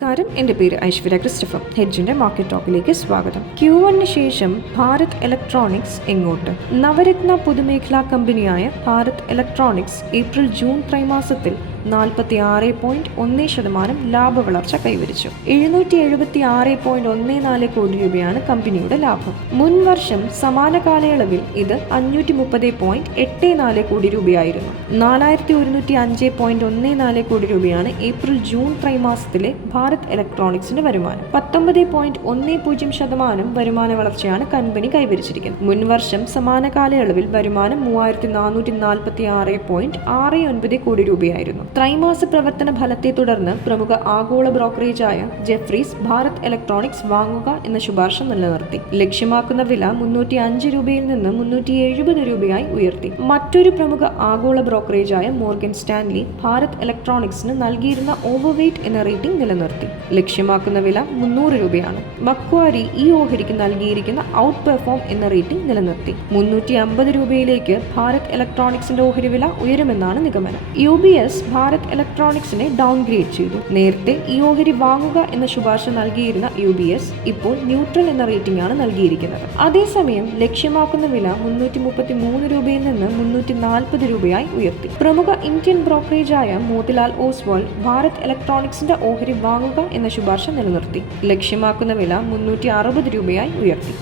നമസ്കാരം. എന്റെ പേര് ഐശ്വര്യ ക്രിസ്റ്റഫർ. ഹെഡ്ജിന്റെ മാർക്കറ്റ് ടോക്കിലേക്ക് സ്വാഗതം. ക്യൂ വണ്ണിന് ശേഷം ഭാരത് ഇലക്ട്രോണിക്സ് എങ്ങോട്ട്? നവരത്ന പൊതുമേഖലാ കമ്പനിയായ ഭാരത് ഇലക്ട്രോണിക്സ് ഏപ്രിൽ ജൂൺ ത്രൈമാസത്തിൽ നാൽപ്പത്തി ആറ് പോയിന്റ് ഒന്ന് ശതമാനം ലാഭവളർച്ച കൈവരിച്ചു. എഴുന്നൂറ്റി എഴുപത്തി ആറ് പോയിന്റ് ഒന്ന് നാല് കോടി രൂപയാണ് കമ്പനിയുടെ ലാഭം. മുൻ വർഷം സമാന കാലയളവിൽ ഇത് അഞ്ഞൂറ്റി മുപ്പത് പോയിന്റ് എട്ട് നാല് കോടി രൂപയായിരുന്നു. നാലായിരത്തി ഒരുന്നൂറ്റി അഞ്ച് പോയിന്റ് ഒന്ന് നാല് കോടി രൂപയാണ് ഏപ്രിൽ ജൂൺ ത്രൈമാസത്തിലെ ഭാരത് ഇലക്ട്രോണിക്സിന്റെ വരുമാനം. പത്തൊമ്പത് പോയിന്റ് ഒന്ന് പൂജ്യം ശതമാനം വരുമാന വളർച്ചയാണ് കമ്പനി കൈവരിച്ചിരിക്കുന്നത്. മുൻ വർഷം സമാന കാലയളവിൽ വരുമാനം മൂവായിരത്തി നാനൂറ്റി നാൽപ്പത്തി ആറ് പോയിന്റ് ആറ് ഒൻപത് കോടി രൂപയായിരുന്നു. ത്രൈമാസ പ്രവർത്തന ഫലത്തെ തുടർന്ന് പ്രമുഖ ആഗോള ബ്രോക്കറേജായ ജെഫ്രീസ് ഭാരത് ഇലക്ട്രോണിക്സ് വാങ്ങുക എന്ന ശുപാർശ നിലനിർത്തി. ലക്ഷ്യമാക്കുന്ന വില മുന്നൂറ്റി അഞ്ച് രൂപയിൽ നിന്ന് മുന്നൂറ്റി എഴുപത് രൂപയായി ഉയർത്തി. മറ്റൊരു പ്രമുഖ ആഗോള ബ്രോക്കറേജായ മോർഗൻ സ്റ്റാൻലി ഭാരത് ഇലക്ട്രോണിക്സിന് നൽകിയിരുന്ന ഓവർവെയ്റ്റ് എന്ന റേറ്റിംഗ് നിലനിർത്തി. ലക്ഷ്യമാക്കുന്ന വില മുന്നൂറ് രൂപയാണ്. മക്വാരി ഈ ഓഹരിക്ക് നൽകിയിരിക്കുന്ന ഔട്ട് പെർഫോം എന്ന റേറ്റിംഗ് നിലനിർത്തി. മുന്നൂറ്റി അമ്പത് രൂപയിലേക്ക് ഭാരത് ഇലക്ട്രോണിക്സിന്റെ ഓഹരി വില ഉയരുമെന്നാണ് നിഗമനം. യു ബി എസ് ഭാരത് ഇലക്ട്രോണിക്സിനെ ഡൗൺഗ്രേഡ് ചെയ്തു. നേരത്തെ ഈ ഓഹരി വാങ്ങുക എന്ന ശുപാർശ നൽകിയിരുന്ന യു ബി എസ് ഇപ്പോൾ ന്യൂട്രൽ എന്ന റേറ്റിംഗ് ആണ് നൽകിയിരിക്കുന്നത്. അതേസമയം ലക്ഷ്യമാക്കുന്ന വില മുന്നൂറ്റി മുപ്പത്തി മൂന്ന് രൂപയിൽ നിന്ന് മുന്നൂറ്റി നാൽപ്പത് രൂപയായി ഉയർത്തി. പ്രമുഖ ഇന്ത്യൻ ബ്രോക്കറേജായ മോത്തിലാൽ ഓസ്വാൾ ഭാരത് ഇലക്ട്രോണിക്സിന്റെ ഓഹരി വാങ്ങുക എന്ന ശുപാർശ നിലനിർത്തി. ലക്ഷ്യമാക്കുന്ന വില മുന്നൂറ്റി അറുപത് രൂപയായി ഉയർത്തി.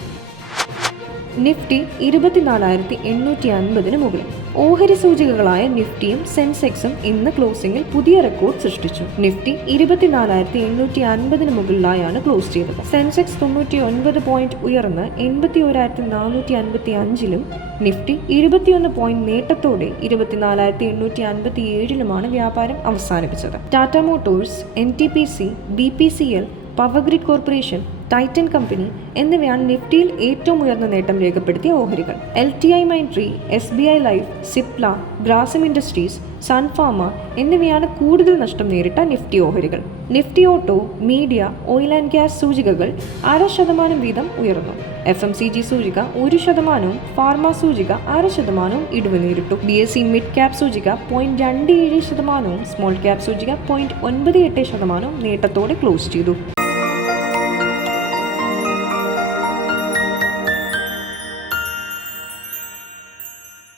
നിഫ്റ്റി ഇരുപത്തിനാലായിരത്തി എണ്ണൂറ്റി അൻപതിന് മുകളിൽ. ഓഹരി സൂചികകളായ നിഫ്റ്റിയും സെൻസെക്സും ഇന്ന് ക്ലോസിംഗിൽ പുതിയ റെക്കോർഡ് സൃഷ്ടിച്ചു. നിഫ്റ്റി ഇരുപത്തിനാലായിരത്തി എണ്ണൂറ്റി അൻപതിന് മുകളിലായാണ് ക്ലോസ് ചെയ്തത്. സെൻസെക്സ് തൊണ്ണൂറ്റി ഒൻപത് പോയിന്റ് ഉയർന്ന് എൺപത്തി ഒരായിരത്തി നാനൂറ്റി അൻപത്തി അഞ്ചിലും നിഫ്റ്റി ഇരുപത്തിയൊന്ന് പോയിന്റ് നേട്ടത്തോടെ ഇരുപത്തിനാലായിരത്തി എണ്ണൂറ്റി അൻപത്തി ഏഴിലുമാണ് വ്യാപാരം അവസാനിപ്പിച്ചത്. Tata Motors N T P C B P C L Power Grid Corporation Titan Company എന്നിവയാണ് നിഫ്റ്റിയിൽ ഏറ്റവും ഉയർന്ന നേട്ടം രേഖപ്പെടുത്തിയ ഓഹരികൾ. L T I Mindtree S B I Life Cipla Grasim Industries Sun Pharma എന്നിവയാണ് കൂടുതൽ നഷ്ടം നേരിട്ട നിഫ്റ്റി ഓഹരികൾ. Nifty auto media oil and gas സൂചികകൾ അര ശതമാനം വീതം ഉയർന്നു. എഫ് എം സി ജി സൂചിക ഒരു ശതമാനവും ഫാർമ സൂചിക അര ശതമാനവും ഇടിവ് നേരിട്ടു. B S C mid cap സൂചിക പോയിന്റ് രണ്ട് ഏഴ് ശതമാനവും സ്മോൾ ക്യാപ് സൂചിക പോയിന്റ് ഒൻപത് എട്ട് ശതമാനവും നേട്ടത്തോടെ ക്ലോസ് ചെയ്തു.